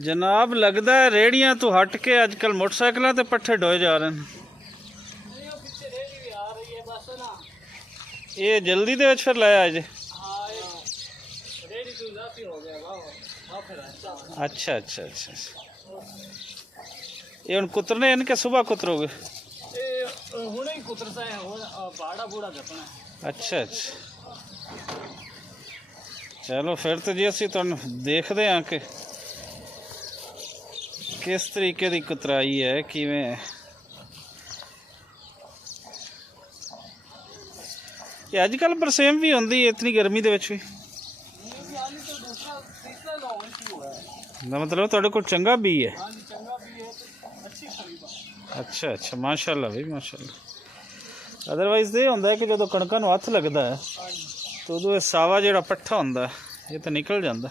जनाब लगता है रेहड़ियां तो हट के अजकल मोटरसाइकिलों ते पट्ठे ढोए जा रहे हैं। ये जल्दी दे विच फिर लाया जे? अच्छा अच्छा अच्छा। ये हुण कुतरने इनके सुबह कुतरोगे? अच्छा अच्छा। चलो फिर तो जी असी तुहानू देखते हाँ कि किस तरीके की कुतराई है, किवें है। ये अजकल बरसेम भी होंदी है इतनी गर्मी दे विच भी? मतलब तुहाडे कोल चंगा बी है? अच्छा अच्छा माशाअल्लाह भाई माशाअल्लाह। अदरवाइज ये होंदा है कि जो कणकां नूं हत्थ लगदा है तो उदों सावा जिहड़ा पट्ठा होंदा ये तो निकल जाता।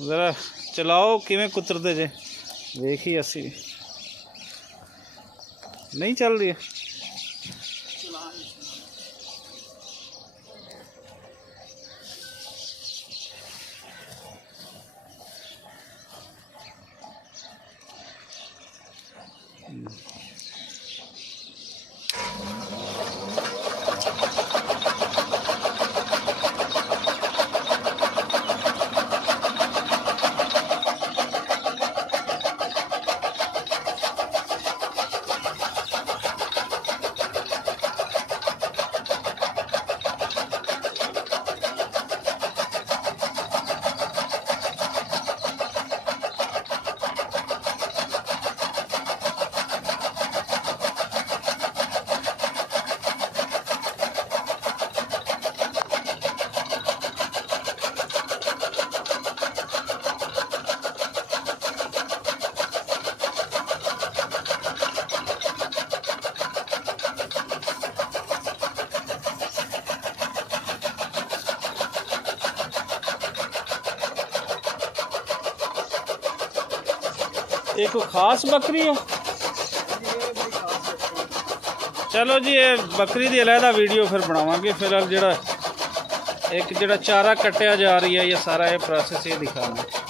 जरा चलाओ किवें कुतरदे जे, वेखी असी नहीं चल रही है। एक खास बकरी है? चलो जी ये बकरी की अलहदा वीडियो फिर बनावांगे। फिलहाल जो एक जो चारा कट्टिया जा रही है ये सारा ये प्रोसेस ये दिखाना।